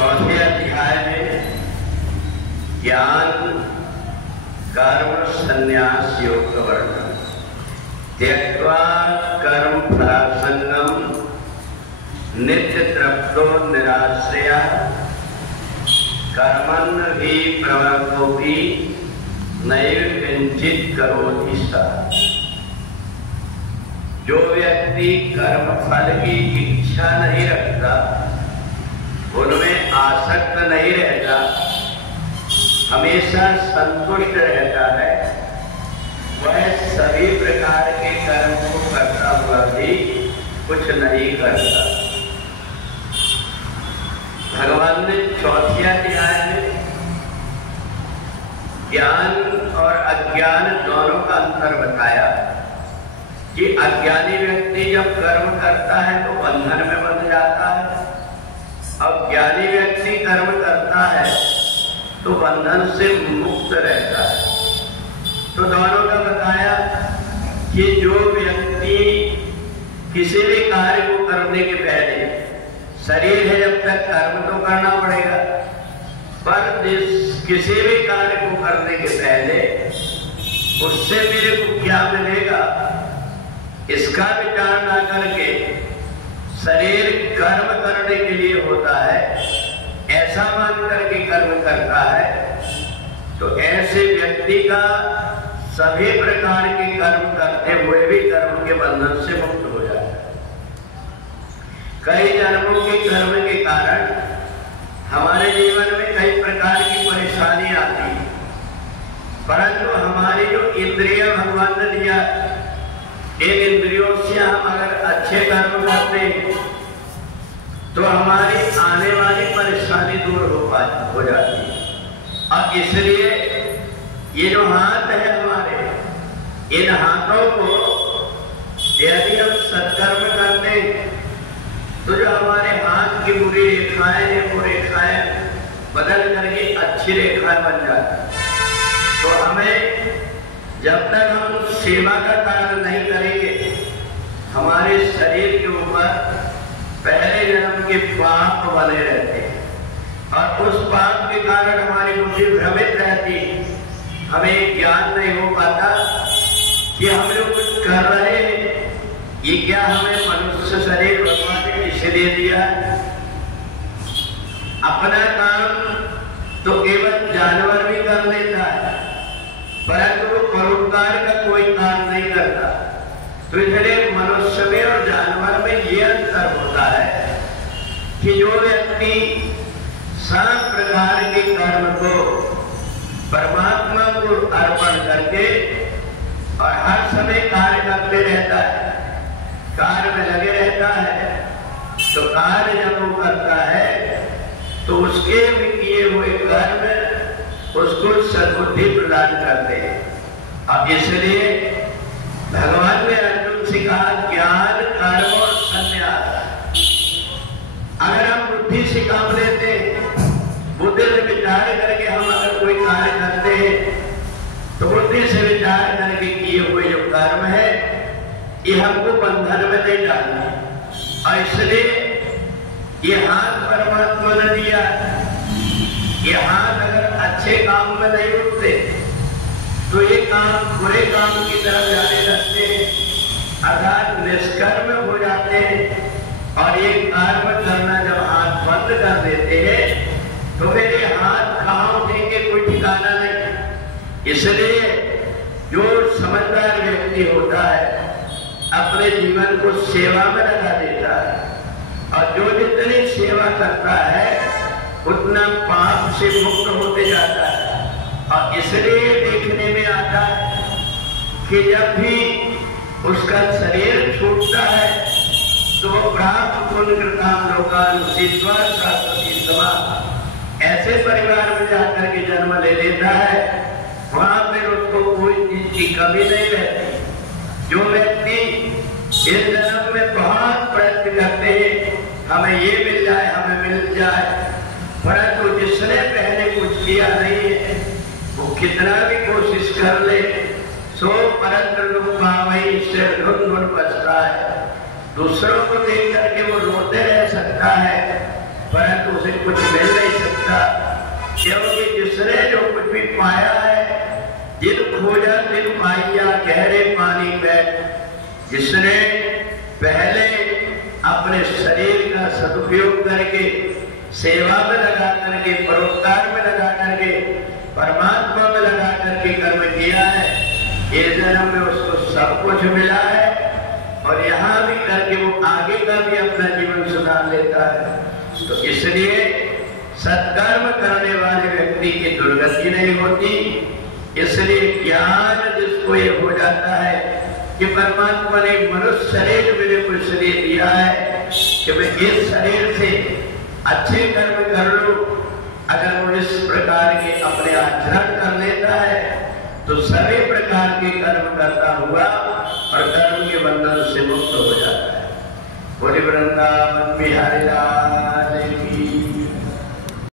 चौथे अध्याय में ज्ञान कर्म संन्यास योग का वर्णन। त्यक्त्वा कर्म फलासंगम नित्य तृप्तो निराश्रया कर्मन् हि प्रवर्तोऽपि नैव किंचित् करोति सः। जो व्यक्ति कर्म फल की इच्छा नहीं रखता, उनमें आसक्त नहीं रहता, हमेशा संतुष्ट रहता है, वह सभी प्रकार के कर्म को करता हुआ भी कुछ नहीं करता। भगवान ने चौथे अध्याय में ज्ञान और अज्ञान दोनों का अंतर बताया कि अज्ञानी व्यक्ति जब कर्म करता है तो बंधन में बंध जाता है, और ज्ञानी व्यक्ति कर्म करता है तो बंधन से मुक्त रहता है। तो दोनों का बताया कि जो व्यक्ति किसी भी कार्य को करने के पहले, शरीर है जब तक कर्म तो करना पड़ेगा, पर किसी भी कार्य को करने के पहले उससे मेरे को क्या मिलेगा इसका विचार ना करके शरीर कर्म करने के लिए होता है ऐसा मान करके कर्म करता है, तो ऐसे व्यक्ति का सभी प्रकार के कर्म करते हुए भी कर्म के बंधन से मुक्त हो जाता है। कई जन्मों के कर्म के कारण हमारे जीवन में कई प्रकार की परेशानी आती है, परंतु हमारी जो इंद्रिय भगवान ने दिया, इन इंद्रियों से हम अगर अच्छे कर्म करते हैं तो हमारी आने वाली परेशानी दूर हो जाती है। और इसलिए ये जो हाथ है हमारे, इन हाथों को यदि हम सत्कर्म करते हैं तो जो हमारे हाथ की बुरी रेखाएं हैं वो रेखाएं बदल करके अच्छी रेखाएं बन जाती। तो हमें जब तक हम सेवा का कार्य नहीं करेंगे, हमारे शरीर के ऊपर पहले जन्म के पाप बने रहते हैं, और उस पाप के कारण हमारी बुद्धि भ्रमित रहती है। हमें ज्ञान नहीं हो पाता कि हम लोग कुछ कर रहे हैं, ये क्या हमें मनुष्य शरीर भगवान ने इसलिए दिया। अपना काम तो केवल जानवर भी कर लेता है, परंतु वो परोपकार का कोई काम नहीं करता। तो इसलिए मनुष्य में और जानवर में ये अंतर होता है कि जो व्यक्ति सब प्रकार के कर्म को परमात्मा को अर्पण करके और हर समय कार्य करते रहता है, कार्य में लगे रहता है, तो कार्य जब वो करता है तो उसके भी किए हुए कर्म उसको सद्बुद्धि प्रदान करते हैं। अब इसलिए भगवान ने अर्जुन से कहा ज्ञान कर्म और संन्यास। अगर हम बुद्धि से काम लेते हैं, बुद्धि से विचार करके हम अगर कोई कार्य करते हैं, तो बुद्धि से विचार करके किए हुए जो कर्म है ये हमको बंधन में नहीं डालना। और इसलिए ये हाथ परमात्मा ने दिया, ये हाथ अगर अच्छे काम में नहीं उठते तो ये काम बुरे काम की तरफ जाने लगते हैं, अर्थात निष्कर्म हो जाते हैं। और ये कर्म करना जब हाथ बंद कर देते हैं तो मेरे हाथ कहाँ उठेंगे कोई ठिकाना नहीं। इसलिए जो समझदार व्यक्ति होता है अपने जीवन को सेवा में लगा देता है, और जो जितनी सेवा करता है उतना पाप से मुक्त होते जाता है। और इसलिए देखने में आता है कि जब भी उसका शरीर छूटता है तो वो प्राप्त पुण्यकृतां लोकान् उषित्वा शाश्वती समा, ऐसे परिवार में जाकर के जन्म ले लेता है, वहां पर उसको कोई चीज की कमी नहीं रहती। जो व्यक्ति इस जन्म में बहुत प्रयत्न करते हैं हमें ये मिल जाए, हमें मिल जाए, परंतु जिसने पहले कुछ किया नहीं है वो कितना भी कोशिश कर ले सो परंतु लोग पावई से ढूंढ बचता है। दूसरों को देख करके वो रोते रह सकता है, परंतु उसे कुछ मिल पाइया गहरे पानी में, जिसने पहले अपने शरीर का सदुपयोग करके सेवा में लगा करके, परोपकार में लगा करके, परमात्मा में लगा करके कर्म किया है, ये जन्म में उसको सब कुछ मिला है और यहाँ भी करके वो आगे का भी अपना जीवन सुधार लेता है। तो इसलिए सत्कर्म करने वाले व्यक्ति की दुर्गति नहीं होती। इसलिए ज्ञान जिसको ये हो जाता है कि परमात्मा ने मनुष्य शरीर मेरे को शरीर दिया है कि मैं इस शरीर से अच्छे कर्म कर लूं, अगर वो इस प्रकार के अपने आचरण कर लेता है तो सभी प्रकार के कर्म करता हुआ और कर्म के बंधन से मुक्त हो जाता है। बोले वृंदावन बिहारी लाल